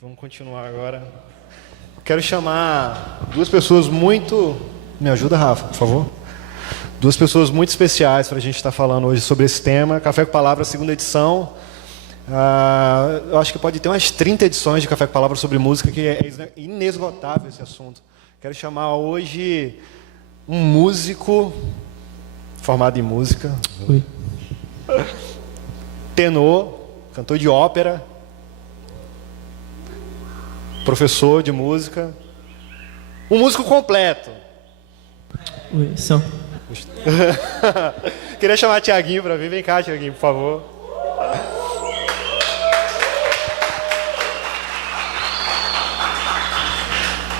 Vamos continuar agora. Quero chamar duas pessoas muito... Me ajuda, Rafa, por favor. Duas pessoas muito especiais para a gente estar falando hoje sobre esse tema. Café com Palavra, segunda edição. Eu acho que pode ter umas 30 edições de Café com Palavra sobre música, que é inesgotável esse assunto. Quero chamar hoje um músico formado em música. Oi. Tenor, cantor de ópera, professor de música, um músico completo. Oi, são. Queria chamar Tiaguinho para vir. Vem cá, Tiaguinho, por favor.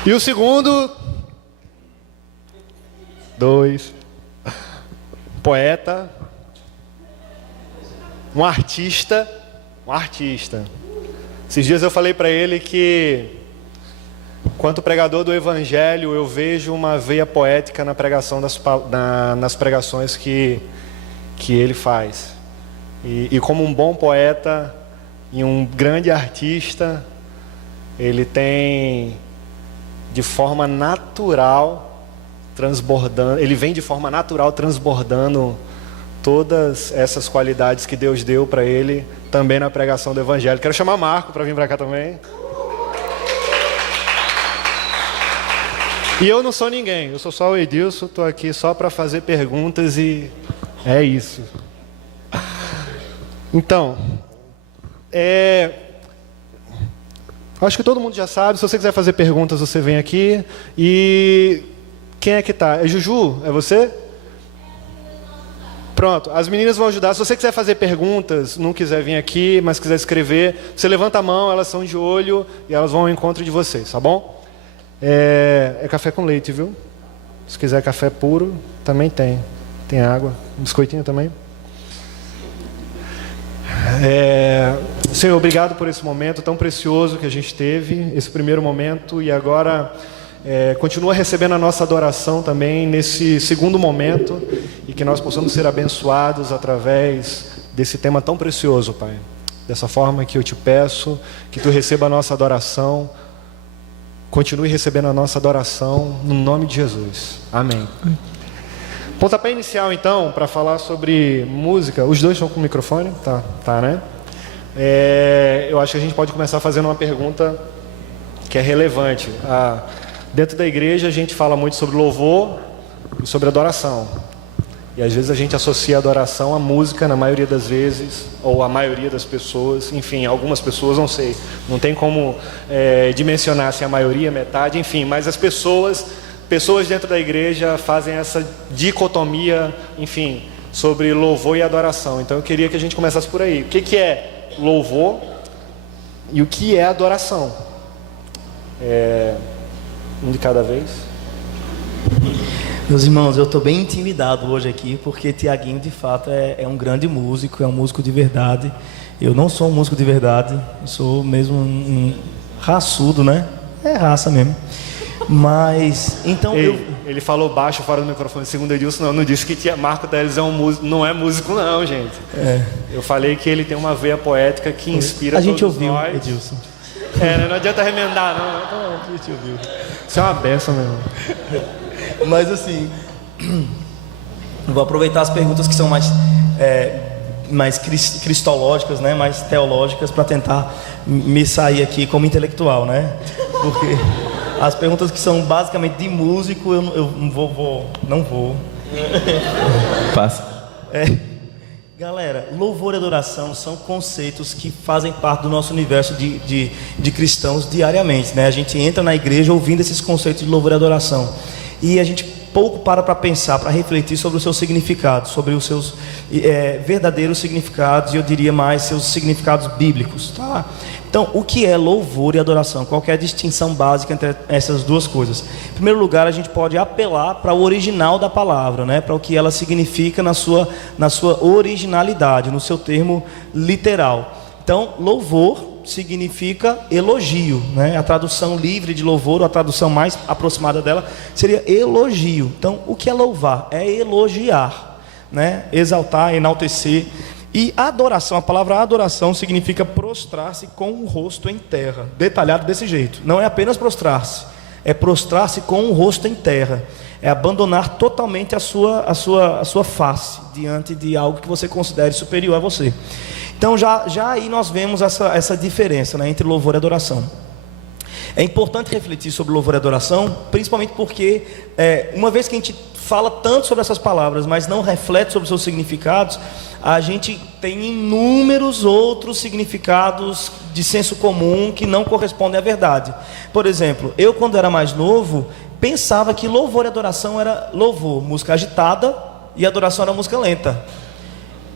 E o segundo, poeta, um artista. Esses dias eu falei para ele que, enquanto pregador do Evangelho, eu vejo uma veia poética na pregação nas pregações que ele faz. E como um bom poeta e um grande artista, ele tem de forma natural transbordando, ele vem de forma natural transbordando todas essas qualidades que Deus deu para ele também na pregação do Evangelho. Quero chamar Marco para vir para cá também. E eu não sou ninguém, eu sou só o Edilson, estou aqui só para fazer perguntas e é isso. Então, acho que todo mundo já sabe. Se você quiser fazer perguntas, você vem aqui. E quem é que tá? É Juju? É você? Pronto, as meninas vão ajudar. Se você quiser fazer perguntas, não quiser vir aqui, mas quiser escrever, você levanta a mão, elas são de olho e elas vão ao encontro de vocês, tá bom? É café com leite, viu? Se quiser café puro, também tem. Tem água, biscoitinho também. Senhor, obrigado por esse momento tão precioso que a gente teve, esse primeiro momento, e agora continua recebendo a nossa adoração também nesse segundo momento, e que nós possamos ser abençoados através desse tema tão precioso, Pai. Dessa forma que eu te peço, que tu receba a nossa adoração, continue recebendo a nossa adoração, no nome de Jesus. Amém. Pontapé inicial, então, para falar sobre música. Os dois estão com o microfone? Tá, né? Eu acho que a gente pode começar fazendo uma pergunta que é relevante. Dentro da igreja, a gente fala muito sobre louvor e sobre adoração. E às vezes a gente associa a adoração à música, na maioria das vezes, ou a maioria das pessoas. Enfim, algumas pessoas, não sei. Não tem como dimensionar se a maioria, metade, enfim. Mas as pessoas dentro da igreja fazem essa dicotomia, enfim, sobre louvor e adoração. Então eu queria que a gente começasse por aí. O que é louvor e o que é adoração? Um de cada vez. Meus irmãos, eu estou bem intimidado hoje aqui, porque Tiaguinho de fato é um grande músico, é um músico de verdade. Eu não sou um músico de verdade, eu sou mesmo um raçudo, né? É raça mesmo. Mas, então ele falou baixo fora do microfone, segundo Edilson, não disse que Marco Teles não é músico não, gente. Eu falei que ele tem uma veia poética que inspira todos nós. A gente ouviu, Edilson. Não adianta remendar não. A gente ouviu. Isso é uma benção, meu irmão. Mas assim, vou aproveitar as perguntas que são mais cristológicas, né, mais teológicas, para tentar me sair aqui como intelectual, né? Porque as perguntas que são basicamente de músico, eu não vou. Passa. Galera, louvor e adoração são conceitos que fazem parte do nosso universo de cristãos diariamente, né? A gente entra na igreja ouvindo esses conceitos de louvor e adoração, e a gente pouco para pensar, para refletir sobre o seu significado, sobre os seus verdadeiros significados, e eu diria mais seus significados bíblicos, tá? Então, o que é louvor e adoração? Qual que é a distinção básica entre essas duas coisas? Em primeiro lugar, a gente pode apelar para o original da palavra, né? Para o que ela significa na sua originalidade, no seu termo literal. Então, louvor significa elogio, né? A tradução livre de louvor, ou a tradução mais aproximada dela, seria elogio. Então, o que é louvar? É elogiar, né? Exaltar, enaltecer. E adoração, a palavra adoração significa prostrar-se com o rosto em terra. Detalhado desse jeito. Não é apenas prostrar-se, é prostrar-se com o rosto em terra. É abandonar totalmente a sua face diante de algo que você considere superior a você. Então já aí nós vemos essa diferença, né, entre louvor e adoração. É importante refletir sobre louvor e adoração, principalmente porque uma vez que a gente fala tanto sobre essas palavras, mas não reflete sobre seus significados, a gente tem inúmeros outros significados de senso comum que não correspondem à verdade. Por exemplo, eu quando era mais novo, pensava que louvor e adoração era louvor, música agitada, e adoração era música lenta.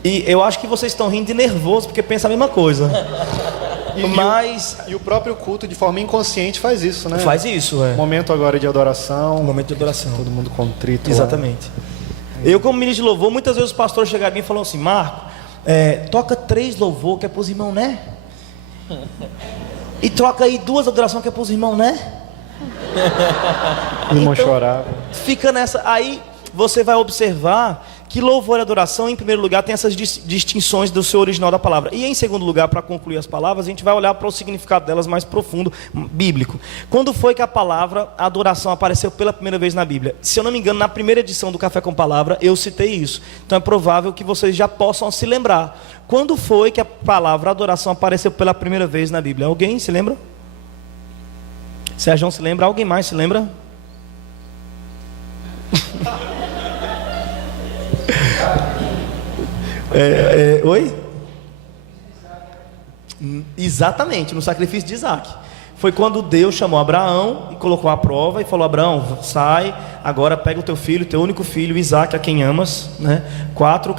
E eu acho que vocês estão rindo de nervoso porque pensam a mesma coisa. E o próprio culto, de forma inconsciente, faz isso, né? Faz isso, é. Momento agora de adoração. Momento de adoração. Todo mundo contrito. Exatamente. Eu, como ministro de louvor, muitas vezes os pastores chegaram a mim e falaram assim: Marco, toca 3 louvor que é para os irmãos, né? E troca aí 2 adorações que é para os irmãos, né? O irmão chorava. Fica nessa. Aí você vai observar que louvor e adoração, em primeiro lugar, tem essas distinções do seu original da palavra. E em segundo lugar, para concluir as palavras, a gente vai olhar para o significado delas mais profundo, bíblico. Quando foi que a palavra adoração apareceu pela primeira vez na Bíblia? Se eu não me engano, na primeira edição do Café com Palavra, eu citei isso. Então é provável que vocês já possam se lembrar. Quando foi que a palavra adoração apareceu pela primeira vez na Bíblia? Alguém se lembra? Sérgio se lembra? Alguém mais se lembra? Oi? Exatamente, no sacrifício de Isaac. Foi quando Deus chamou Abraão e colocou à prova e falou: Abraão, sai, agora pega o teu filho, teu único filho, Isaac, a quem amas, né? 4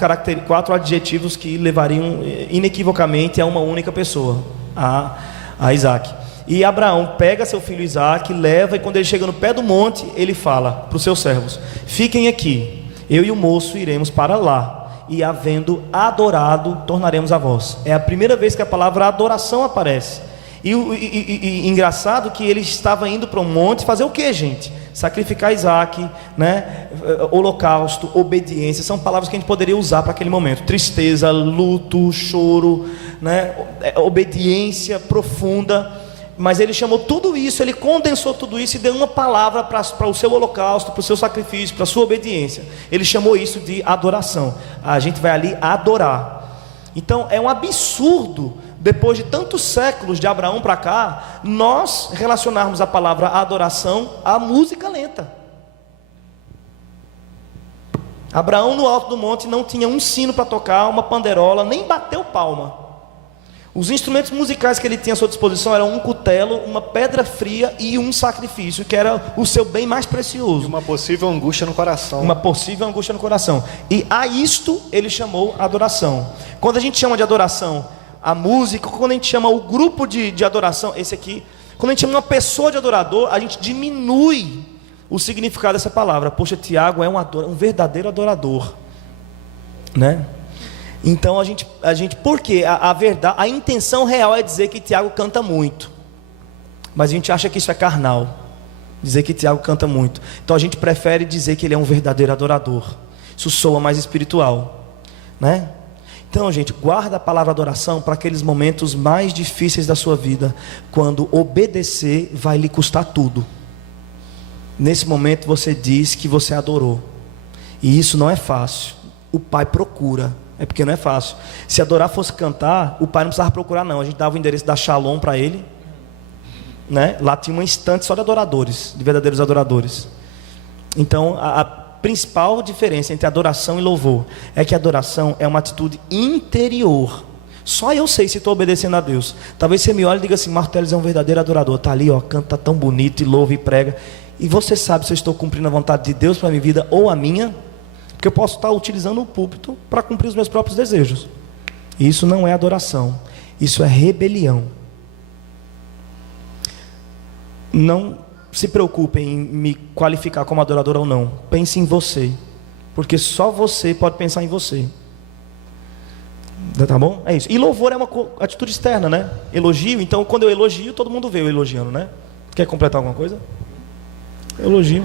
adjetivos que levariam inequivocamente a uma única pessoa, a Isaac. E Abraão pega seu filho Isaac, leva, e quando ele chega no pé do monte, ele fala para os seus servos: fiquem aqui, eu e o moço iremos para lá, e havendo adorado, tornaremos a vós. É a primeira vez que a palavra adoração aparece. E engraçado que ele estava indo para um monte fazer o que, gente? Sacrificar Isaac, né? Holocausto, obediência, são palavras que a gente poderia usar para aquele momento. Tristeza, luto, choro, né? Obediência profunda. Mas ele chamou tudo isso, ele condensou tudo isso e deu uma palavra para o seu holocausto, para o seu sacrifício, para a sua obediência. Ele chamou isso de adoração. A gente vai ali adorar. Então é um absurdo, depois de tantos séculos de Abraão para cá, nós relacionarmos a palavra adoração à música lenta. Abraão no alto do monte não tinha um sino para tocar, uma panderola, nem bateu palma. Os instrumentos musicais que ele tinha à sua disposição eram um cutelo, uma pedra fria e um sacrifício, que era o seu bem mais precioso. E uma possível angústia no coração. Uma possível angústia no coração. E a isto ele chamou adoração. Quando a gente chama de adoração a música, quando a gente chama o grupo de adoração, esse aqui, quando a gente chama uma pessoa de adorador, a gente diminui o significado dessa palavra. Poxa, Tiago é um verdadeiro adorador, né? Então a gente porque a verdade, a intenção real é dizer que Tiago canta muito, mas a gente acha que isso é carnal, dizer que Tiago canta muito. Então a gente prefere dizer que ele é um verdadeiro adorador. Isso soa mais espiritual, né? Então, gente, guarda a palavra adoração para aqueles momentos mais difíceis da sua vida, quando obedecer vai lhe custar tudo. Nesse momento você diz que você adorou, e isso não é fácil. O Pai procura. É porque não é fácil. Se adorar fosse cantar, o pai não precisava procurar não. A gente dava o endereço da Shalom para ele, né? Lá tinha uma estante só de adoradores, de verdadeiros adoradores. Então a principal diferença entre adoração e louvor é que a adoração é uma atitude interior. Só eu sei se estou obedecendo a Deus. Talvez você me olhe e diga assim: Marteles é um verdadeiro adorador. Está ali, ó, canta tão bonito e louva e prega. E você sabe se eu estou cumprindo a vontade de Deus para a minha vida ou a minha? Porque eu posso estar utilizando o púlpito para cumprir os meus próprios desejos. E isso não é adoração, isso é rebelião. Não se preocupem em me qualificar como adorador ou não. Pense em você, porque só você pode pensar em você. Tá bom? É isso. E louvor é uma atitude externa, né? Elogio, então quando eu elogio, todo mundo vê eu elogiando, né? Quer completar alguma coisa? Elogio.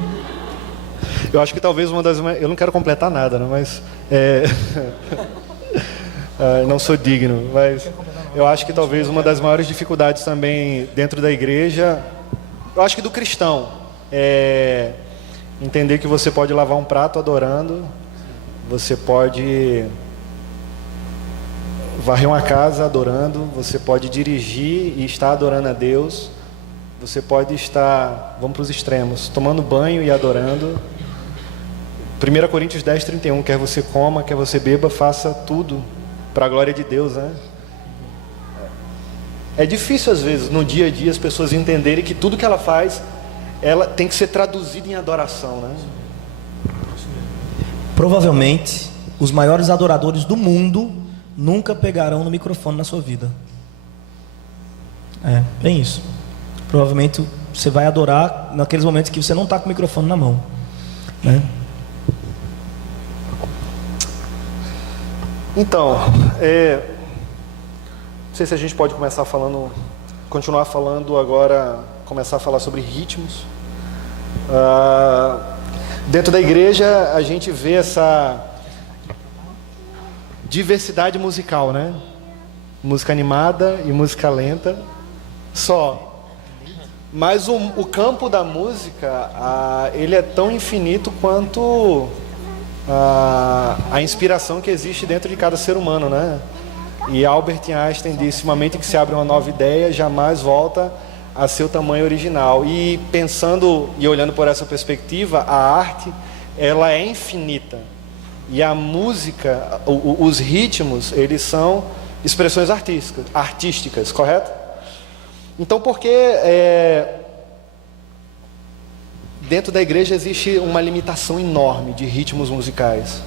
Eu acho que talvez uma das... Eu não quero completar nada, né? Mas Não sou digno, mas eu acho que talvez uma das maiores dificuldades também dentro da igreja, eu acho que do cristão, é entender que você pode lavar um prato adorando, você pode varrer uma casa adorando, você pode dirigir e estar adorando a Deus, você pode estar, vamos para os extremos, tomando banho e adorando. 1 Coríntios 10:31, quer você coma, quer você beba, faça tudo para a glória de Deus, né? É difícil às vezes no dia a dia as pessoas entenderem que tudo que ela faz, ela tem que ser traduzida em adoração, né? Provavelmente os maiores adoradores do mundo nunca pegarão no microfone na sua vida. Bem isso. Provavelmente você vai adorar naqueles momentos que você não está com o microfone na mão, né? Então, não sei se a gente pode continuar falando agora, começar a falar sobre ritmos. Dentro da igreja a gente vê essa diversidade musical, né? Música animada e música lenta, só. Mas o campo da música, ele é tão infinito quanto a inspiração que existe dentro de cada ser humano, né? E Albert Einstein disse: uma mente que se abre uma nova ideia jamais volta a seu tamanho original. E pensando e olhando por essa perspectiva, a arte, ela é infinita. E a música, os ritmos, eles são expressões artísticas, correto? Então, por que dentro da igreja existe uma limitação enorme de ritmos musicais?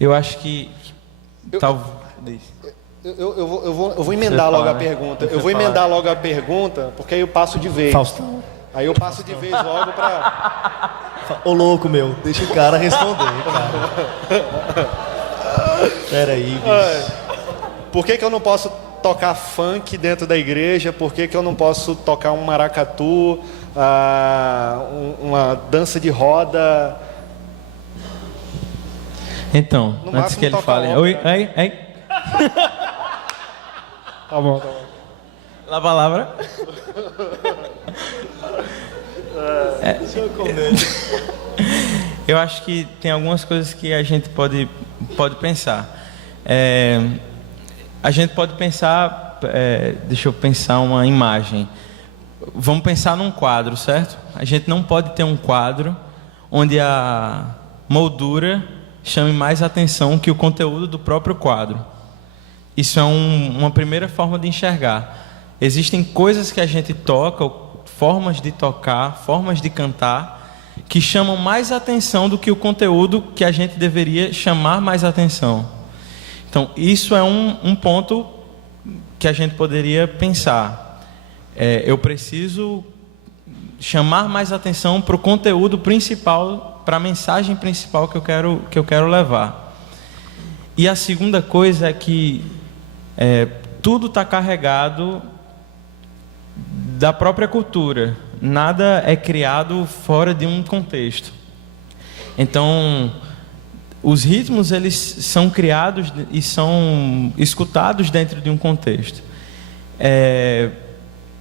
Eu acho que talvez. Eu vou emendar logo a pergunta. Eu vou emendar logo a pergunta, porque aí eu passo de vez. Faustão. Aí eu passo de vez logo para... Ô louco, meu, deixa o cara responder, cara. Peraí, bicho. Por que eu não posso tocar funk dentro da igreja? Por que eu não posso tocar um maracatu, uma dança de roda? Então, No antes máximo que ele tocar fale... ópera. Oi, ei. Tá bom. La palavra. Eu acho que tem algumas coisas que a gente pode pensar. A gente pode pensar, deixa eu pensar uma imagem. Vamos pensar num quadro, certo? A gente não pode ter um quadro onde a moldura chame mais atenção que o conteúdo do próprio quadro. Isso é uma primeira forma de enxergar. Existem coisas que a gente toca, formas de tocar, formas de cantar, que chamam mais atenção do que o conteúdo que a gente deveria chamar mais atenção. Então, isso é um ponto que a gente poderia pensar. Eu preciso chamar mais atenção para o conteúdo principal, para a mensagem principal que eu quero levar. E a segunda coisa é que tudo está carregado da própria cultura. Nada é criado fora de um contexto. Então, os ritmos, eles são criados e são escutados dentro de um contexto.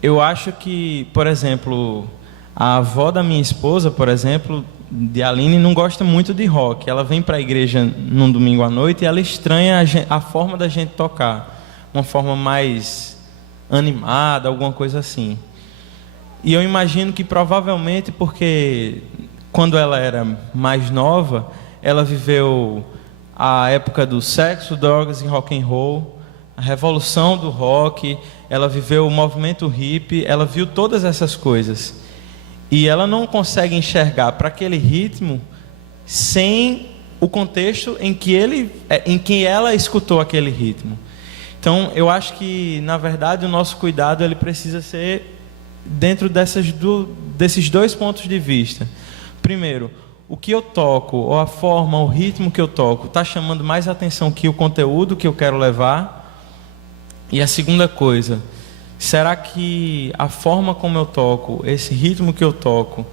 Eu acho que, por exemplo, a avó da minha esposa, por exemplo, de Aline, não gosta muito de rock. Ela vem para a igreja num domingo à noite e ela estranha a forma da gente tocar. Uma forma mais animada, alguma coisa assim. E eu imagino que provavelmente porque quando ela era mais nova, ela viveu a época do sexo, drogas e rock and roll, a revolução do rock, ela viveu o movimento hippie, ela viu todas essas coisas. E ela não consegue enxergar para aquele ritmo sem o contexto em que ela escutou aquele ritmo. Então, eu acho que, na verdade, o nosso cuidado ele precisa ser dentro desses dois pontos de vista. Primeiro, o que eu toco, ou a forma, o ritmo que eu toco, está chamando mais atenção que o conteúdo que eu quero levar? E a segunda coisa, será que a forma como eu toco, esse ritmo que eu toco,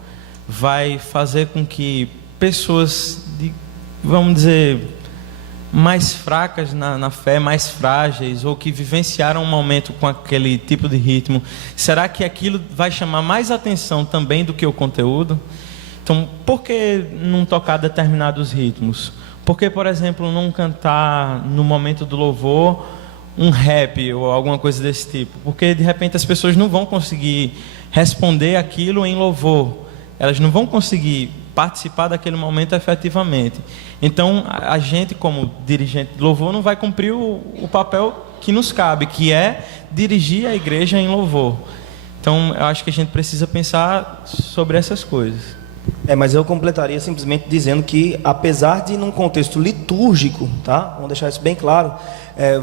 vai fazer com que pessoas vamos dizer, mais fracas na fé, mais frágeis, ou que vivenciaram um momento com aquele tipo de ritmo, será que aquilo vai chamar mais atenção também do que o conteúdo? Então, por que não tocar determinados ritmos? Por que, por exemplo, não cantar no momento do louvor um rap ou alguma coisa desse tipo? Porque de repente as pessoas não vão conseguir responder aquilo em louvor, elas não vão conseguir participar daquele momento efetivamente. Então a gente, como dirigente de louvor, não vai cumprir o papel que nos cabe, que é dirigir a igreja em louvor. Então eu acho que a gente precisa pensar sobre essas coisas. Mas eu completaria simplesmente dizendo que, apesar de num contexto litúrgico, tá? Vamos deixar isso bem claro,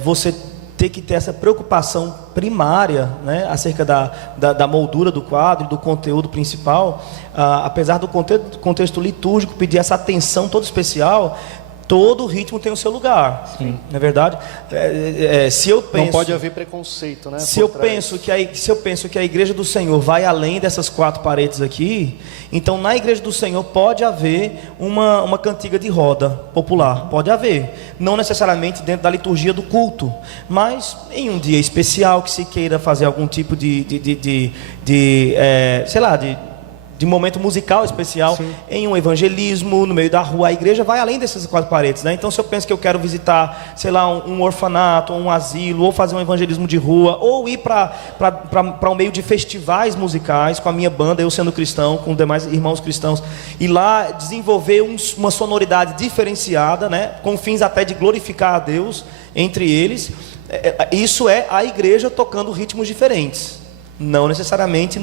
você ter que ter essa preocupação primária, né, acerca da moldura do quadro, do conteúdo principal, apesar do contexto litúrgico pedir essa atenção toda especial, todo ritmo tem o seu lugar. Sim. Não é verdade? Se eu penso, não pode haver preconceito, né? Se eu penso que a igreja do Senhor vai além dessas 4 paredes aqui, então na igreja do Senhor pode haver uma cantiga de roda popular, pode haver, não necessariamente dentro da liturgia do culto, mas em um dia especial que se queira fazer algum tipo de momento musical especial. Sim. Em um evangelismo no meio da rua, a igreja vai além dessas 4 paredes, né? Então, se eu penso que eu quero visitar, sei lá, um orfanato, ou um asilo, ou fazer um evangelismo de rua, ou ir para um meio de festivais musicais com a minha banda, eu sendo cristão, com demais irmãos cristãos, e lá desenvolver uma sonoridade diferenciada, né? Com fins até de glorificar a Deus entre eles, isso é a igreja tocando ritmos diferentes, não necessariamente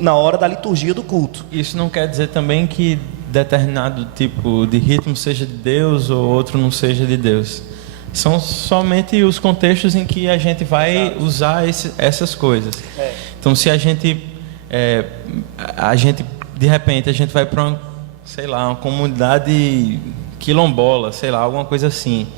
na hora da liturgia do culto. Isso não quer dizer também que determinado tipo de ritmo seja de Deus ou outro não seja de Deus. São somente os contextos em que a gente vai usar essas coisas. Então, se a gente de repente a gente vai para uma comunidade quilombola, sei lá, alguma coisa assim.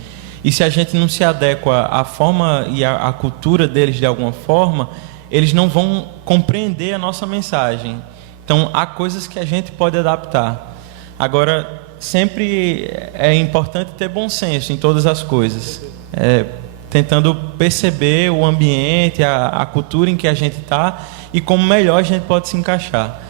E se a gente não se adequa à forma e à cultura deles de alguma forma, eles não vão compreender a nossa mensagem. Então, há coisas que a gente pode adaptar. Agora, sempre é importante ter bom senso em todas as coisas. Tentando perceber o ambiente, a cultura em que a gente está e como melhor a gente pode se encaixar.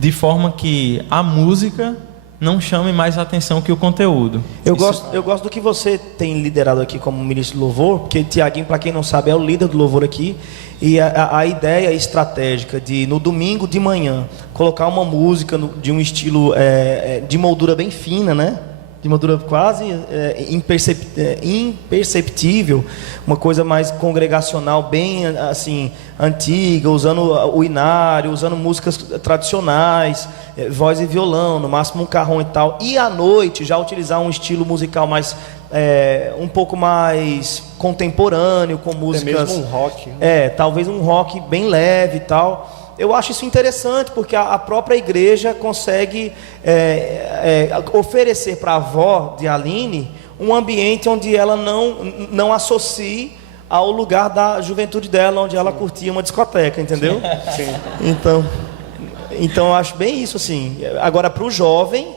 De forma que a música não chame mais atenção que o conteúdo. Eu gosto do que você tem liderado aqui como ministro de louvor, porque Tiaguinho, para quem não sabe, é o líder do louvor aqui, e a ideia estratégica de, no domingo de manhã, colocar uma música de um estilo de moldura bem fina, né? De moldura quase imperceptível, uma coisa mais congregacional, bem assim, antiga, usando o inário, usando músicas tradicionais, voz e violão, no máximo um carrom e tal, e à noite já utilizar um estilo musical mais um pouco mais contemporâneo, com músicas, mesmo um rock, né? Talvez um rock bem leve e tal. Eu acho isso interessante, porque a própria igreja consegue oferecer para a avó de Aline um ambiente onde ela não associe ao lugar da juventude dela, onde ela curtia uma discoteca, entendeu? Sim. Então eu acho bem isso, assim. Agora, para o jovem,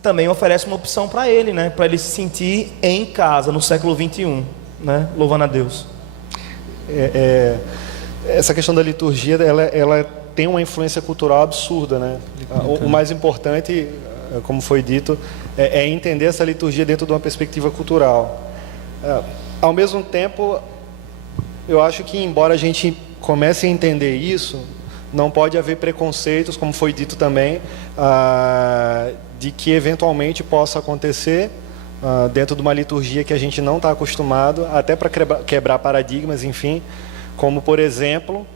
também oferece uma opção para ele, né? Para ele se sentir em casa, no século XXI, né? Louvando a Deus. Essa questão da liturgia, ela tem uma influência cultural absurda, né? O mais importante, como foi dito, é entender essa liturgia dentro de uma perspectiva cultural. Ao mesmo tempo, eu acho que, embora a gente comece a entender isso, não pode haver preconceitos, como foi dito também, de que eventualmente possa acontecer dentro de uma liturgia que a gente não está acostumado, até para quebrar paradigmas, enfim. Como, por exemplo,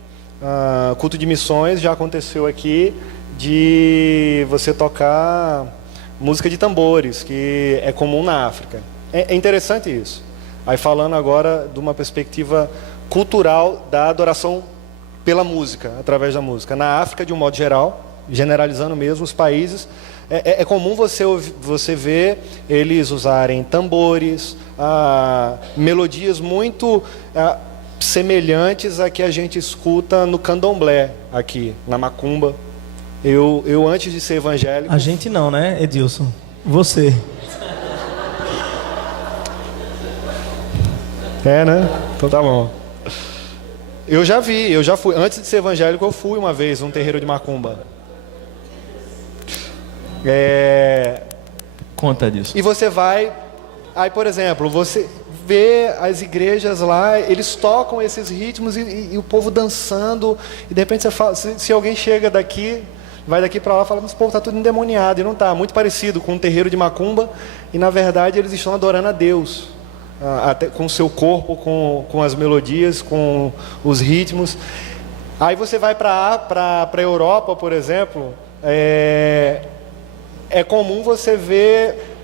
culto de missões, já aconteceu aqui de você tocar música de tambores, que é comum na África. É interessante isso. Aí falando agora de uma perspectiva cultural da adoração pela música, através da música. Na África, de um modo geral, generalizando mesmo, os países, é comum você ver eles usarem tambores, melodias muito semelhantes a que a gente escuta no candomblé aqui, na macumba, Eu antes de ser evangélico... A gente não, né, Edilson? Você. É, né? Então tá bom. Eu já fui. Antes de ser evangélico, eu fui uma vez num terreiro de macumba. Conta disso. E você vai... Aí, por exemplo, você vê as igrejas lá, eles tocam esses ritmos e o povo dançando. E de repente você fala, se alguém chega daqui, vai daqui para lá e fala, mas o povo está tudo endemoniado. E não está, muito parecido com um terreiro de macumba. E na verdade eles estão adorando a Deus. Até com o seu corpo, com as melodias, com os ritmos. Aí você vai para a Europa, por exemplo, é comum você ver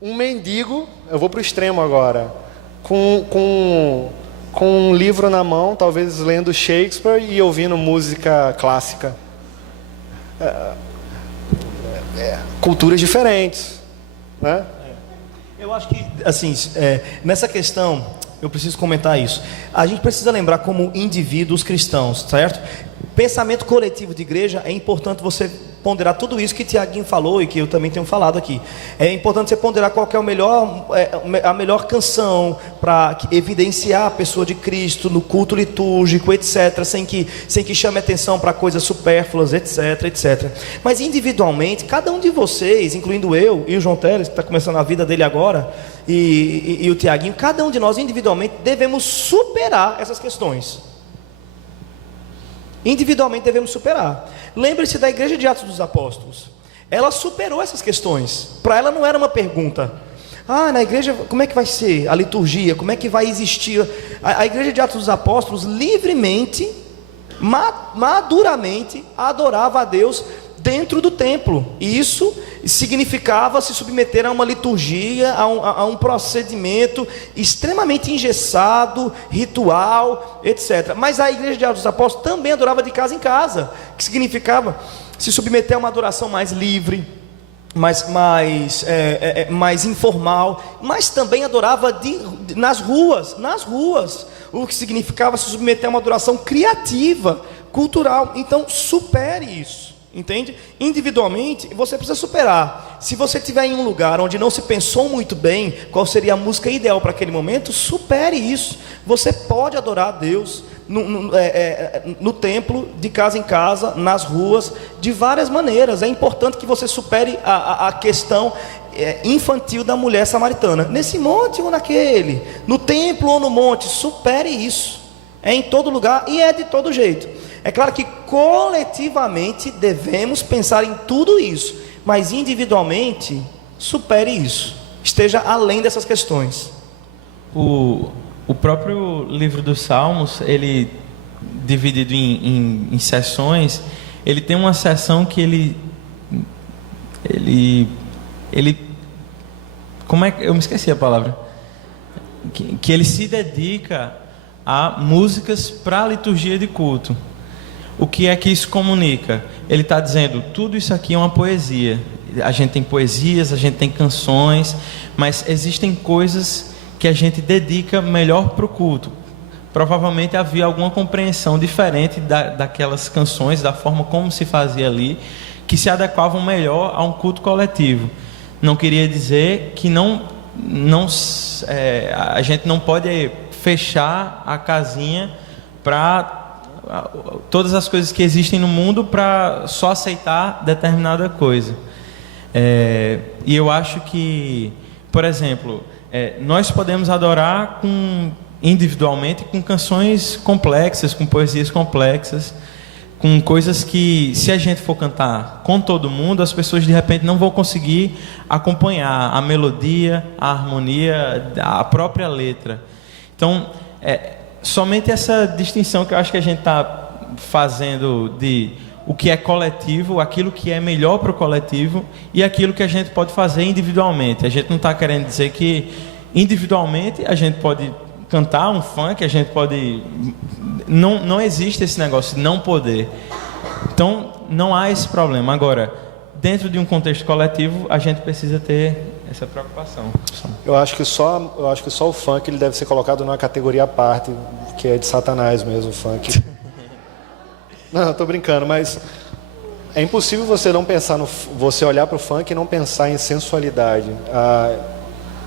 um mendigo, eu vou para o extremo agora, com um livro na mão, talvez lendo Shakespeare e ouvindo música clássica. Culturas diferentes. Né? Eu acho que, assim, nessa questão, eu preciso comentar isso. A gente precisa lembrar como indivíduos cristãos, certo? Pensamento coletivo de igreja, é importante você ponderar tudo isso que Tiaguinho falou e que eu também tenho falado aqui. É importante você ponderar qual que é a melhor canção para evidenciar a pessoa de Cristo no culto litúrgico, etc., sem que chame atenção para coisas supérfluas, etc., etc. Mas individualmente, cada um de vocês, incluindo eu e o João Teles, que está começando a vida dele agora, e o Tiaguinho, cada um de nós individualmente devemos superar essas questões. Individualmente devemos superar. Lembre-se da igreja de Atos dos Apóstolos. Ela superou essas questões. Para ela não era uma pergunta. Na igreja, como é que vai ser a liturgia? Como é que vai existir? A igreja de Atos dos Apóstolos livremente, maduramente, adorava a Deus dentro do templo. E isso significava se submeter a uma liturgia, a um procedimento extremamente engessado, ritual, etc. Mas a igreja de Atos dos Apóstolos também adorava de casa em casa, que significava se submeter a uma adoração mais livre, mais informal, mas também adorava nas ruas, o que significava se submeter a uma adoração criativa, cultural. Então supere isso. Entende? Individualmente, você precisa superar. Se você estiver em um lugar onde não se pensou muito bem qual seria a música ideal para aquele momento, supere isso. Você pode adorar a Deus no templo, de casa em casa, nas ruas, de várias maneiras. É importante que você supere a questão infantil da mulher samaritana. Nesse monte ou naquele, no templo ou no monte, supere isso. É em todo lugar e é de todo jeito. É claro que coletivamente devemos pensar em tudo isso, mas individualmente, supere isso. Esteja além dessas questões. O próprio livro dos Salmos, ele dividido em sessões, ele tem uma sessão que ele como é que eu me esqueci a palavra? Que ele se dedica a músicas para a liturgia de culto. O que é que isso comunica? Ele está dizendo, tudo isso aqui é uma poesia. A gente tem poesias, a gente tem canções, mas existem coisas que a gente dedica melhor para o culto. Provavelmente havia alguma compreensão diferente daquelas canções, da forma como se fazia ali, que se adequavam melhor a um culto coletivo. Não queria dizer que a gente não pode fechar a casinha para todas as coisas que existem no mundo para só aceitar determinada coisa. E eu acho que, por exemplo, nós podemos adorar individualmente com canções complexas, com poesias complexas, com coisas que, se a gente for cantar com todo mundo, as pessoas de repente não vão conseguir acompanhar a melodia, a harmonia, a própria letra. Então, somente essa distinção que eu acho que a gente está fazendo de o que é coletivo, aquilo que é melhor para o coletivo e aquilo que a gente pode fazer individualmente. A gente não está querendo dizer que individualmente a gente pode cantar um funk, a gente pode... Não existe esse negócio de não poder. Então, não há esse problema. Agora, dentro de um contexto coletivo, a gente precisa ter essa preocupação. Eu acho que só o funk ele deve ser colocado numa categoria à parte, que é de Satanás mesmo, o funk. Não, eu tô brincando, mas é impossível você não pensar você olhar para o funk e não pensar em sensualidade,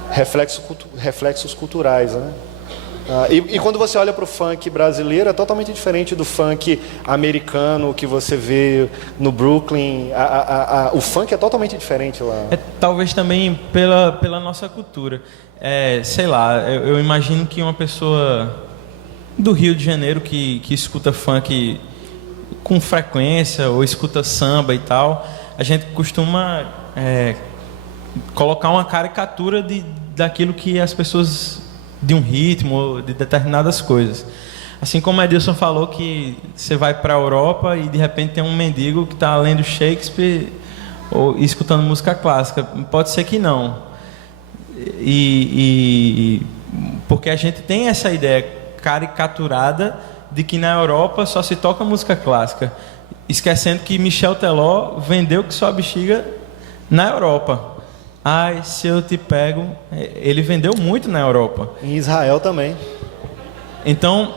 reflexos culturais, né? E quando você olha para o funk brasileiro, é totalmente diferente do funk americano que você vê no Brooklyn. O funk é totalmente diferente lá. Talvez também pela nossa cultura. Sei lá, eu imagino que uma pessoa do Rio de Janeiro que escuta funk com frequência ou escuta samba e tal, a gente costuma colocar uma caricatura daquilo que as pessoas, de um ritmo, de determinadas coisas. Assim como a Edilson falou que você vai para a Europa e de repente tem um mendigo que está lendo Shakespeare ou escutando música clássica. Pode ser que não. Porque a gente tem essa ideia caricaturada de que na Europa só se toca música clássica, esquecendo que Michel Teló vendeu que sua bexiga na Europa. Ai, se eu te pego, ele vendeu muito na Europa. Em Israel também. Então,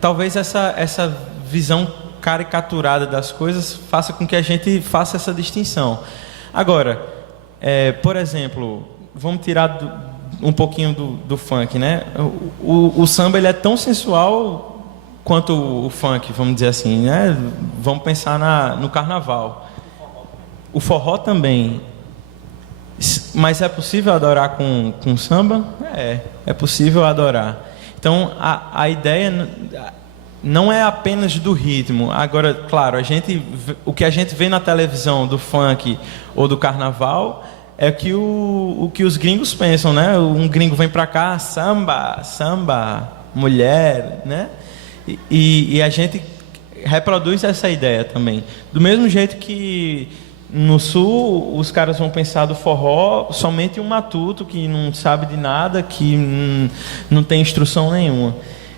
talvez essa visão caricaturada das coisas faça com que a gente faça essa distinção. Agora, por exemplo, vamos tirar um pouquinho do funk, né? O samba ele é tão sensual quanto o funk, vamos dizer assim, né? Vamos pensar no carnaval. O forró também. Mas é possível adorar com samba? É possível adorar. Então, a ideia não é apenas do ritmo. Agora, claro, o que a gente vê na televisão do funk ou do carnaval é o que os gringos pensam, né? Um gringo vem para cá, samba, mulher, né? E a gente reproduz essa ideia também. Do mesmo jeito que no sul, os caras vão pensar do forró somente um matuto que não sabe de nada, que não tem instrução nenhuma.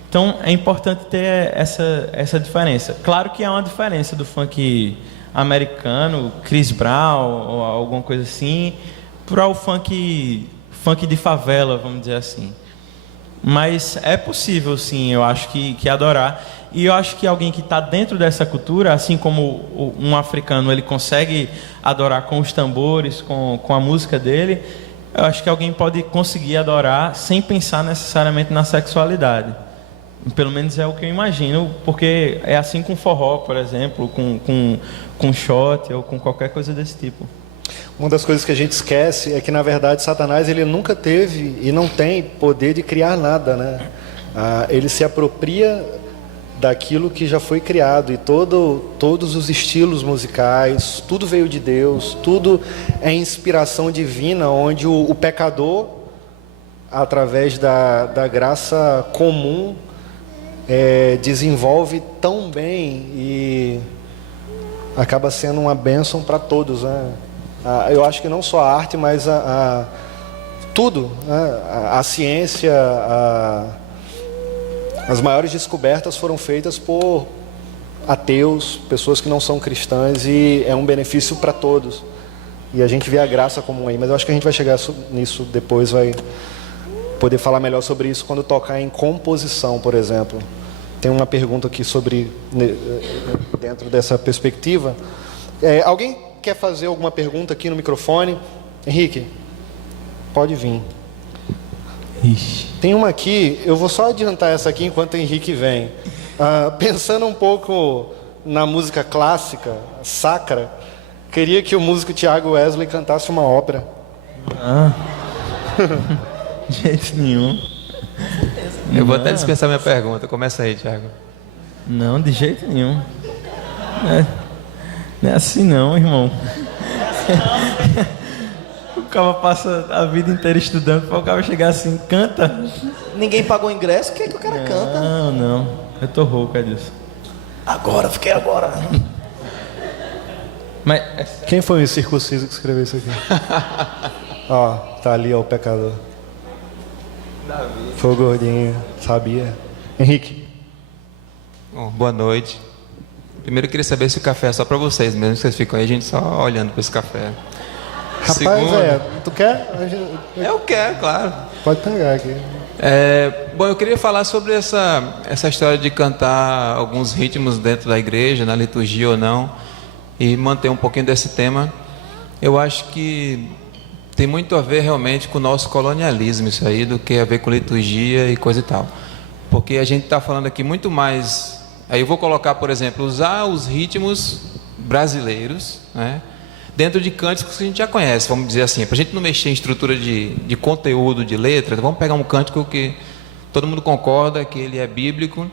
Então, é importante ter essa diferença. Claro que há uma diferença do funk americano, Chris Brown ou alguma coisa assim, para o funk de favela, vamos dizer assim. Mas é possível, sim, eu acho que adorar. E eu acho que alguém que está dentro dessa cultura, assim como um africano, ele consegue adorar com os tambores, com a música dele, eu acho que alguém pode conseguir adorar sem pensar necessariamente na sexualidade. Pelo menos é o que eu imagino, porque é assim com forró, por exemplo, com shot ou com qualquer coisa desse tipo. Uma das coisas que a gente esquece é que, na verdade, Satanás ele nunca teve e não tem poder de criar nada, né? Ele se apropria daquilo que já foi criado, e todos os estilos musicais, tudo veio de Deus, tudo é inspiração divina, onde o pecador, através da graça comum, desenvolve tão bem e acaba sendo uma bênção para todos, né? Eu acho que não só a arte, mas tudo, né? A ciência, as maiores descobertas foram feitas por ateus, pessoas que não são cristãs, e é um benefício para todos. E a gente vê a graça comum aí, mas eu acho que a gente vai chegar nisso depois, vai poder falar melhor sobre isso quando tocar em composição, por exemplo. Tem uma pergunta aqui dentro dessa perspectiva. Alguém quer fazer alguma pergunta aqui no microfone? Henrique, pode vir. Ixi. Tem uma aqui, eu vou só adiantar essa aqui enquanto o Henrique vem. Pensando um pouco na música clássica, sacra, queria que o músico Thiago Wesley cantasse uma ópera. De jeito nenhum. Eu vou até dispensar minha pergunta. Começa aí, Thiago. Não, de jeito nenhum. Não é assim não, irmão. O cara passa a vida inteira estudando para o cara chegar assim, canta. Ninguém pagou ingresso, o que é que o cara canta? Não. Eu tô rouco, é disso. Fiquei agora. Mas quem foi o circunciso que escreveu isso aqui? Ó, tá ali, ó, o pecador. Davi. Foi o gordinho, sabia? Henrique. Bom, boa noite. Primeiro eu queria saber se o café é só para vocês mesmo, que vocês ficam aí, a gente só olhando para esse café. Rapaz, Segundo. tu quer? Eu quero, claro. Pode pegar aqui. Bom, eu queria falar sobre essa história de cantar alguns ritmos dentro da igreja, na liturgia ou não, e manter um pouquinho desse tema. Eu acho que tem muito a ver realmente com o nosso colonialismo, isso aí, do que a ver com liturgia e coisa e tal. Porque a gente está falando aqui muito mais... Aí eu vou colocar, por exemplo, usar os ritmos brasileiros, né, dentro de cânticos que a gente já conhece, vamos dizer assim, para a gente não mexer em estrutura de conteúdo, de letra. Vamos pegar um cântico que todo mundo concorda que ele é bíblico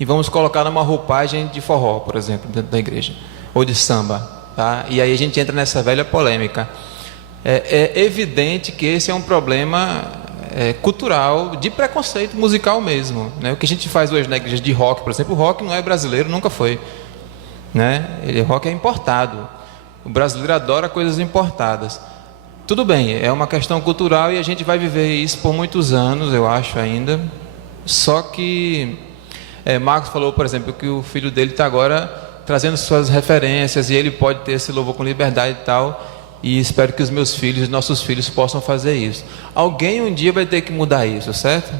e vamos colocar numa roupagem de forró, por exemplo, dentro da igreja, ou de samba, tá? E aí a gente entra nessa velha polêmica. É evidente que esse é um problema cultural, de preconceito musical mesmo, né? O que a gente faz hoje na igreja de rock, por exemplo, o rock não é brasileiro, nunca foi, né? Rock é importado. O brasileiro adora coisas importadas. Tudo bem, é uma questão cultural e a gente vai viver isso por muitos anos, eu acho ainda. Só que Marcos falou, por exemplo, que o filho dele está agora trazendo suas referências e ele pode ter esse louvor com liberdade e tal. E espero que os meus filhos, nossos filhos, possam fazer isso. Alguém um dia vai ter que mudar isso, certo?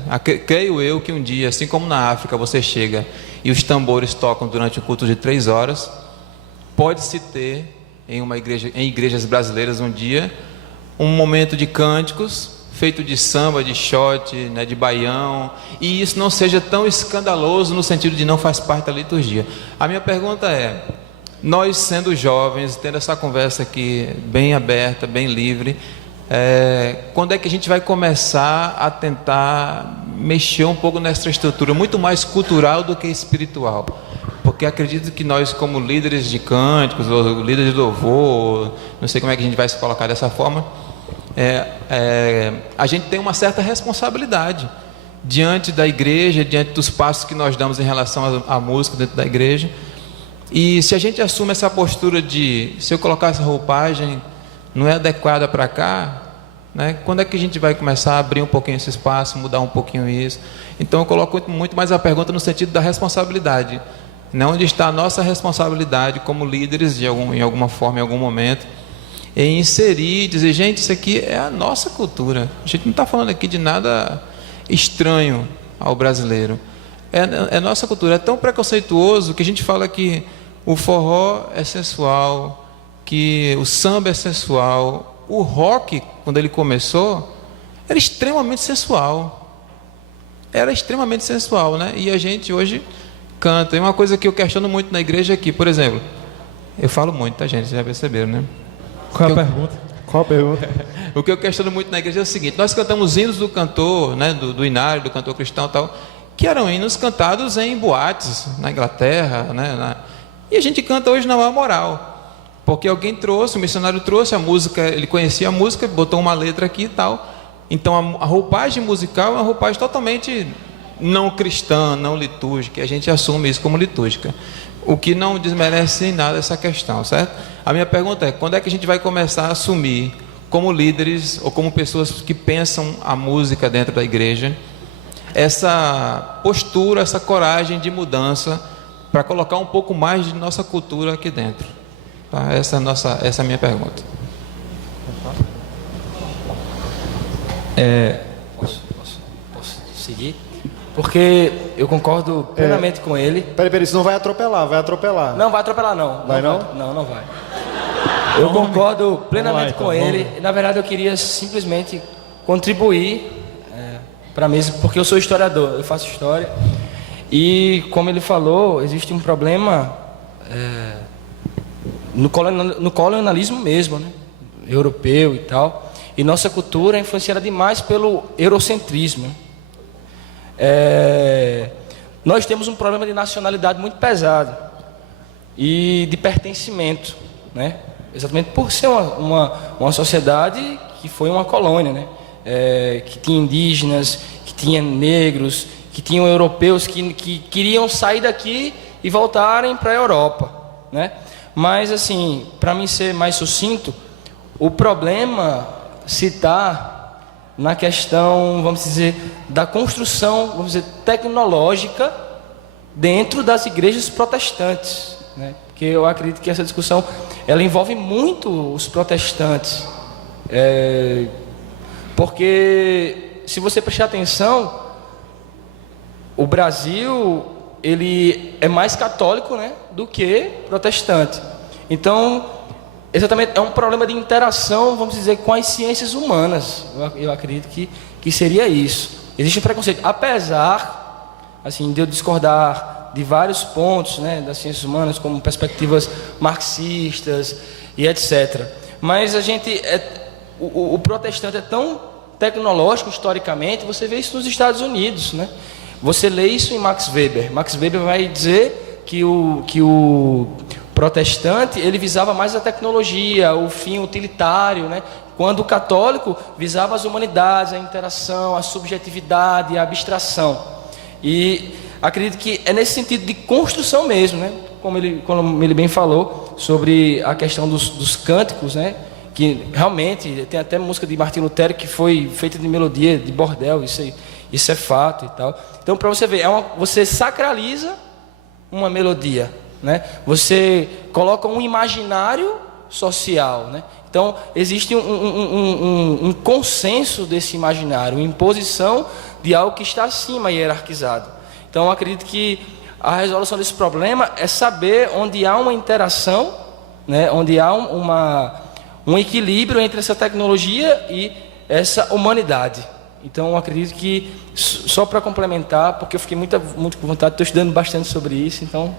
Creio eu que um dia, assim como na África, você chega e os tambores tocam durante um culto de 3 horas, pode-se ter em igrejas brasileiras um dia um momento de cânticos feito de samba, de shot, né, de baião, e isso não seja tão escandaloso no sentido de não faz parte da liturgia. A minha pergunta é: nós sendo jovens, tendo essa conversa aqui bem aberta, bem livre, quando é que a gente vai começar a tentar mexer um pouco nessa estrutura muito mais cultural do que espiritual? Porque acredito que nós, como líderes de cânticos, ou líderes de louvor, não sei como é que a gente vai se colocar dessa forma, a gente tem uma certa responsabilidade diante da igreja, diante dos passos que nós damos em relação à música dentro da igreja. E se a gente assume essa postura de, se eu colocar essa roupagem, não é adequada para cá, né, quando é que a gente vai começar a abrir um pouquinho esse espaço, mudar um pouquinho isso? Então eu coloco muito mais a pergunta no sentido da responsabilidade. Onde está a nossa responsabilidade como líderes, em alguma forma, em algum momento, em inserir, dizer, gente, isso aqui é a nossa cultura. A gente não está falando aqui de nada estranho ao brasileiro. É nossa cultura. É tão preconceituoso que a gente fala que o forró é sensual, que o samba é sensual. O rock, quando ele começou, era extremamente sensual. Era extremamente sensual, né? E a gente hoje canta. E uma coisa que eu questiono muito na igreja aqui, por exemplo, eu falo muito, tá, gente? Vocês já perceberam, né? Qual a pergunta? Qual a pergunta? O que eu questiono muito na igreja é o seguinte: nós cantamos hinos do cantor, né, do inário, do cantor cristão e tal, que eram hinos cantados em boates na Inglaterra, né, e a gente canta hoje na maior moral, porque alguém trouxe, o missionário trouxe a música, ele conhecia a música, botou uma letra aqui e tal. Então a roupagem musical é uma roupagem totalmente não cristã, não litúrgica, a gente assume isso como litúrgica, o que não desmerece em nada essa questão, certo? A minha pergunta é: quando é que a gente vai começar a assumir, como líderes ou como pessoas que pensam a música dentro da igreja, essa postura, essa coragem de mudança para colocar um pouco mais de nossa cultura aqui dentro? Tá? Essa é a minha pergunta. Posso seguir? Porque eu concordo plenamente com ele. Peraí, senão vai atropelar. Não vai atropelar, não. Vai não? Não vai. Eu concordo plenamente com ele. Na verdade, eu queria simplesmente contribuir para a mesa, porque eu sou historiador, eu faço história. E, como ele falou, existe um problema no colonialismo mesmo, né? Europeu e tal. E nossa cultura é influenciada demais pelo eurocentrismo. Nós temos um problema de nacionalidade muito pesado e de pertencimento, né? Exatamente por ser uma sociedade que foi uma colônia, né? Que tinha indígenas, que tinha negros, que tinham europeus que queriam sair daqui e voltarem para a Europa, né? Mas, assim, para mim ser mais sucinto, o problema se dá na questão, vamos dizer, da construção, vamos dizer, tecnológica dentro das igrejas protestantes, né? Porque eu acredito que essa discussão, ela envolve muito os protestantes, Porque se você prestar atenção, o Brasil ele é mais católico, né, do que protestante. Então, exatamente, é um problema de interação, vamos dizer, com as ciências humanas. Eu acredito que seria isso. Existe um preconceito, apesar, assim, de eu discordar de vários pontos, né, das ciências humanas, como perspectivas marxistas e etc. Mas o protestante é tão tecnológico historicamente, você vê isso nos Estados Unidos, né? Você lê isso em Max Weber. Max Weber vai dizer que o protestante ele visava mais a tecnologia, o fim utilitário, né? Quando o católico visava as humanidades, a interação, a subjetividade, a abstração. E acredito que é nesse sentido de construção mesmo, né? Como ele bem falou sobre a questão dos cânticos, né? Que realmente tem até música de Martinho Lutero que foi feita de melodia de bordel, isso é fato e tal. Então, para você ver, você sacraliza uma melodia, né? Você coloca um imaginário social, né? Então, existe um consenso desse imaginário, uma imposição de algo que está acima, hierarquizado. Então, eu acredito que a resolução desse problema é saber onde há uma interação, né? Onde há um equilíbrio entre essa tecnologia e essa humanidade. Então, eu acredito que, só para complementar, porque eu fiquei muito com vontade, estou estudando bastante sobre isso, então...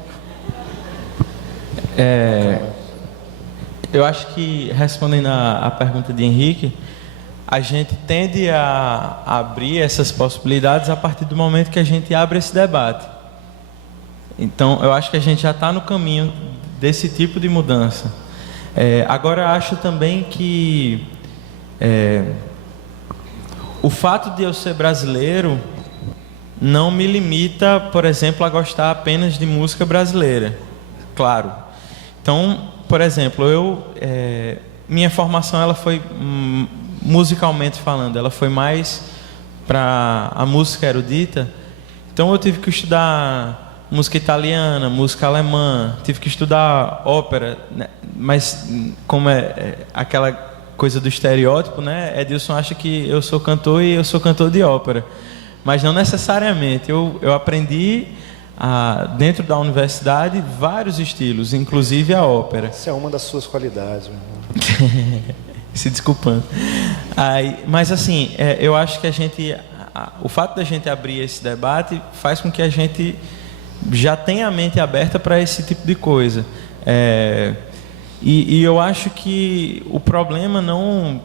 Eu acho que, respondendo a pergunta de Henrique, a gente tende a abrir essas possibilidades a partir do momento que a gente abre esse debate. Então, eu acho que a gente já está no caminho desse tipo de mudança. Agora, eu acho também que o fato de eu ser brasileiro não me limita, por exemplo, a gostar apenas de música brasileira. Claro. Então, por exemplo, minha formação ela foi, musicalmente falando, ela foi mais para a música erudita. Então, eu tive que estudar música italiana, música alemã, tive que estudar ópera, né? Mas como é aquela coisa do estereótipo, né? Edilson acha que eu sou cantor e eu sou cantor de ópera, mas não necessariamente. Eu aprendi dentro da universidade vários estilos, inclusive a ópera. Isso é uma das suas qualidades, meu irmão. Se desculpando. Mas assim, eu acho que o fato da gente abrir esse debate faz com que a gente já tenha a mente aberta para esse tipo de coisa. E eu acho que o problema não...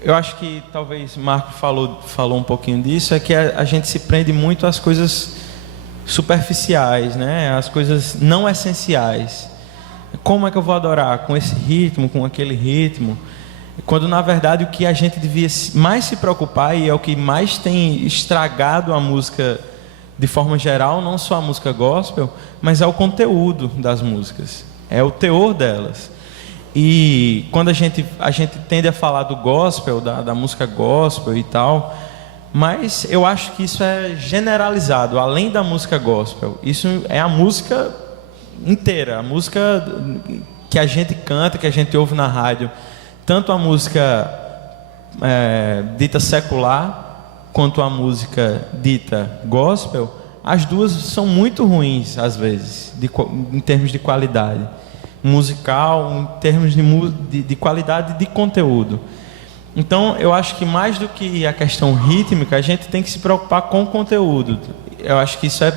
Eu acho que talvez Marco falou um pouquinho disso, é que a gente se prende muito às coisas superficiais, né? Às coisas não essenciais. Como é que eu vou adorar? Com esse ritmo, com aquele ritmo? Quando, na verdade, o que a gente devia mais se preocupar, e é o que mais tem estragado a música de forma geral, não só a música gospel, mas é o conteúdo das músicas, é o teor delas. E quando a gente tende a falar do gospel, da música gospel e tal, mas eu acho que isso é generalizado, além da música gospel. Isso é a música inteira, a música que a gente canta, que a gente ouve na rádio. Tanto a música dita secular, quanto a música dita gospel, as duas são muito ruins, às vezes, em termos de qualidade musical, em termos de qualidade de conteúdo. Então, eu acho que mais do que a questão rítmica, a gente tem que se preocupar com o conteúdo. Eu acho que isso é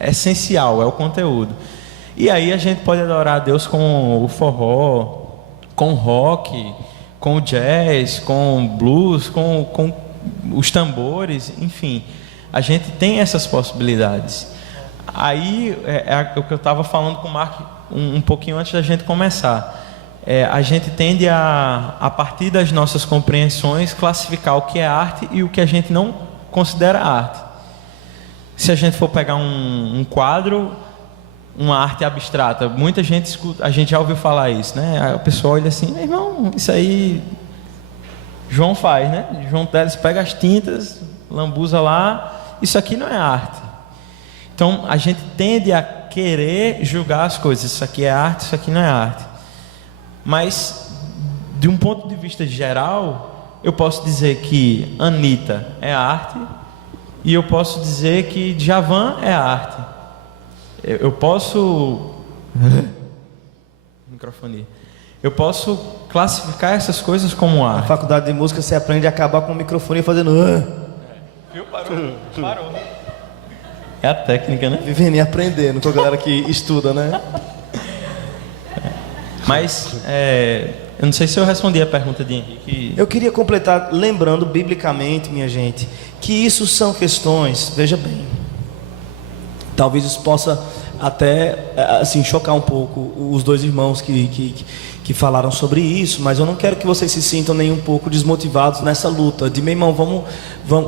essencial, é o conteúdo. E aí a gente pode adorar a Deus com o forró, com o rock, com o jazz, com o blues, com os tambores, enfim. A gente tem essas possibilidades. Aí, o que eu estava falando com o Mark um pouquinho antes da gente começar. A gente tende a partir das nossas compreensões, classificar o que é arte e o que a gente não considera arte. Se a gente for pegar um quadro, uma arte abstrata, muita gente escuta, a gente já ouviu falar isso, né? A pessoa olha assim, meu irmão, isso aí João faz, né? João Teles pega as tintas, lambuza lá, isso aqui não é arte. Então a gente tende a querer julgar as coisas, isso aqui é arte, isso aqui não é arte. Mas de um ponto de vista geral, eu posso dizer que Anitta é arte e eu posso dizer que Djavan é arte. Eu posso... microfone. Eu posso classificar essas coisas como Na arte. faculdade de música você aprende a acabar com o microfone fazendo... Viu? Parou. É a técnica, né? Vivendo e aprendendo com a galera que estuda, né? Mas, eu não sei se eu respondi a pergunta de Henrique. Eu queria completar lembrando biblicamente, minha gente, que isso são questões, veja bem, talvez isso possa até assim chocar um pouco os dois irmãos que falaram sobre isso, mas eu não quero que vocês se sintam nem um pouco desmotivados nessa luta de meu irmão, vamos,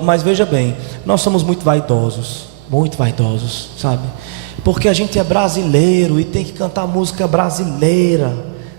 mas veja bem, nós somos muito vaidosos, sabe? Porque a gente é brasileiro e tem que cantar música brasileira,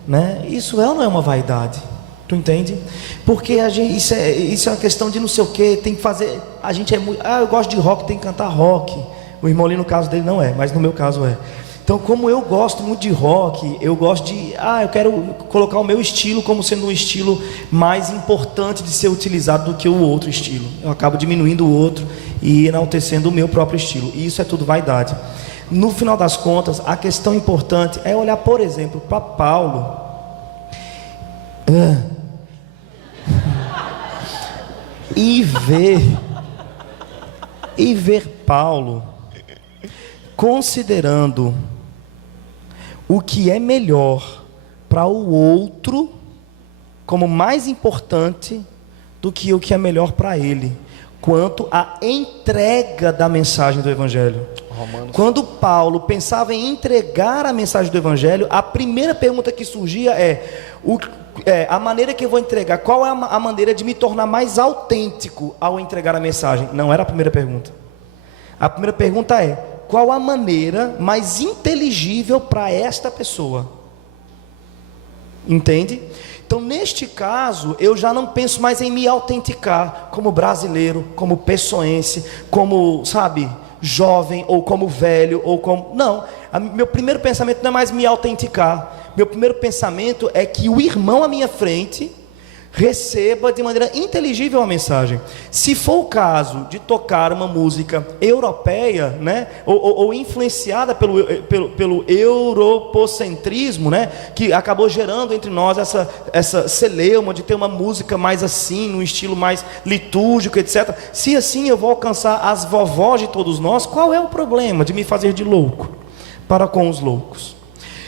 né? Isso é ou não é uma vaidade? Tu entende? Porque isso é uma questão de não sei o que, tem que fazer. A gente é muito. Eu gosto de rock, tem que cantar rock. O irmão ali no caso dele não é, mas no meu caso é. Então, como eu gosto muito de rock, eu gosto de. Eu quero colocar o meu estilo como sendo um estilo mais importante de ser utilizado do que o outro estilo. Eu acabo diminuindo o outro e enaltecendo o meu próprio estilo. E isso é tudo vaidade. No final das contas, a questão importante é olhar, por exemplo, para Paulo. E ver Paulo considerando o que é melhor para o outro como mais importante do que o que é melhor para ele, quanto à entrega da mensagem do Evangelho. Quando Paulo pensava em entregar a mensagem do Evangelho, a primeira pergunta que surgia a maneira que eu vou entregar, qual é a maneira de me tornar mais autêntico ao entregar a mensagem? Não era a primeira pergunta. A primeira pergunta é: qual a maneira mais inteligível para esta pessoa? Entende? Então, neste caso, eu já não penso mais em me autenticar como brasileiro, como pessoense, como, sabe, jovem, ou como velho, ou como... Não, meu primeiro pensamento não é mais me autenticar. Meu primeiro pensamento é que o irmão à minha frente receba de maneira inteligível a mensagem. Se for o caso de tocar uma música europeia, né, ou influenciada pelo europocentrismo, né, que acabou gerando entre nós essa celeuma de ter uma música mais assim, num estilo mais litúrgico, etc. Se assim eu vou alcançar as vovós de todos nós, qual é o problema de me fazer de louco para com os loucos?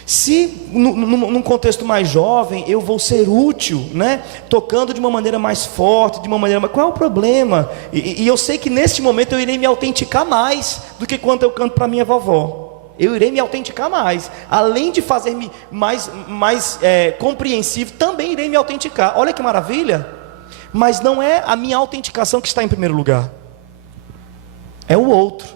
Se num contexto mais jovem eu vou ser útil, né, tocando de uma maneira mais forte, de uma maneira mais... Qual é o problema? E eu sei que neste momento eu irei me autenticar mais do que quando eu canto para minha vovó. Eu irei me autenticar mais. Além de fazer-me mais compreensivo, também irei me autenticar. Olha que maravilha. Mas não é a minha autenticação que está em primeiro lugar. É o outro.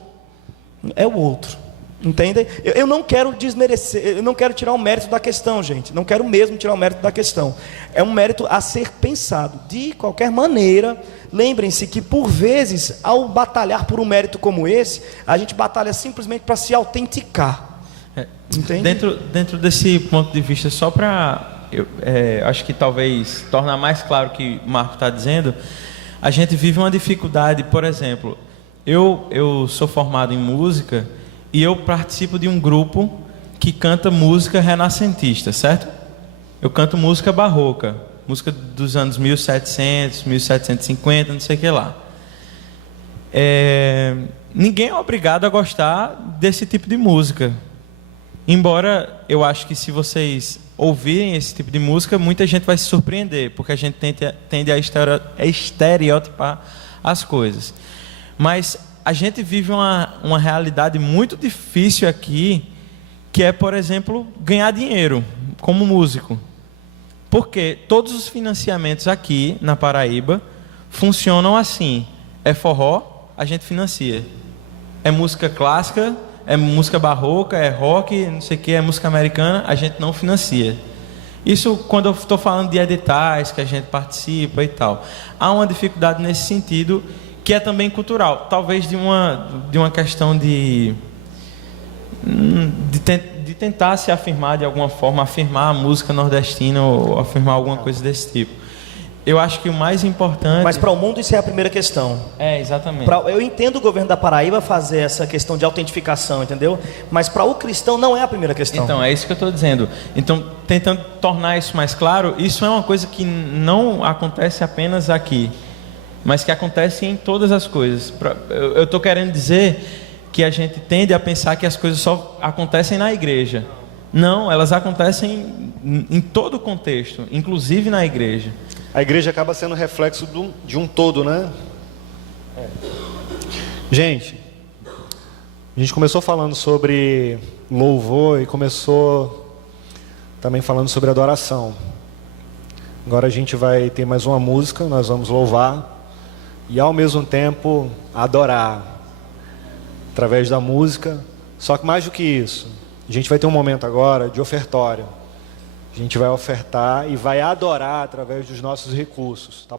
É o outro. Entendem? Eu não quero desmerecer, eu não quero tirar o mérito da questão, gente. Não quero mesmo tirar o mérito da questão. É um mérito a ser pensado. De qualquer maneira, lembrem-se que por vezes, ao batalhar por um mérito como esse, a gente batalha simplesmente para se autenticar. Entende? Dentro desse ponto de vista, só para... acho que talvez tornar mais claro o que o Marco está dizendo, a gente vive uma dificuldade. Por exemplo, eu sou formado em música e eu participo de um grupo que canta música renascentista, certo? Eu canto música barroca, música dos anos 1700, 1750, não sei o que lá. Ninguém é obrigado a gostar desse tipo de música. Embora eu acho que se vocês ouvirem esse tipo de música, muita gente vai se surpreender, porque a gente tende a estereotipar as coisas. Mas a gente vive uma realidade muito difícil aqui, que é, por exemplo, ganhar dinheiro como músico. Porque todos os financiamentos aqui na Paraíba funcionam assim: é forró, a gente financia. É música clássica, é música barroca, é rock, não sei o que, é música americana, a gente não financia. Isso quando eu estou falando de editais que a gente participa e tal. Há uma dificuldade nesse sentido, que é também cultural, talvez de uma questão de tentar se afirmar de alguma forma, afirmar a música nordestina ou afirmar alguma coisa desse tipo. Eu acho que o mais importante... Mas para o mundo isso é a primeira questão. Exatamente. Eu entendo o governo da Paraíba fazer essa questão de autentificação, entendeu? Mas para o cristão não é a primeira questão. Então, é isso que eu estou dizendo. Então, tentando tornar isso mais claro, isso é uma coisa que não acontece apenas aqui, mas que acontece em todas as coisas. Eu estou querendo dizer que a gente tende a pensar que as coisas só acontecem na igreja. Não, elas acontecem em todo o contexto, inclusive na igreja. A igreja acaba sendo reflexo de um todo, né? Gente, a gente começou falando sobre louvor e começou também falando sobre adoração. Agora a gente vai ter mais uma música, nós vamos louvar e ao mesmo tempo adorar através da música. Só que mais do que isso, a gente vai ter um momento agora de ofertório. A gente vai ofertar e vai adorar através dos nossos recursos, tá?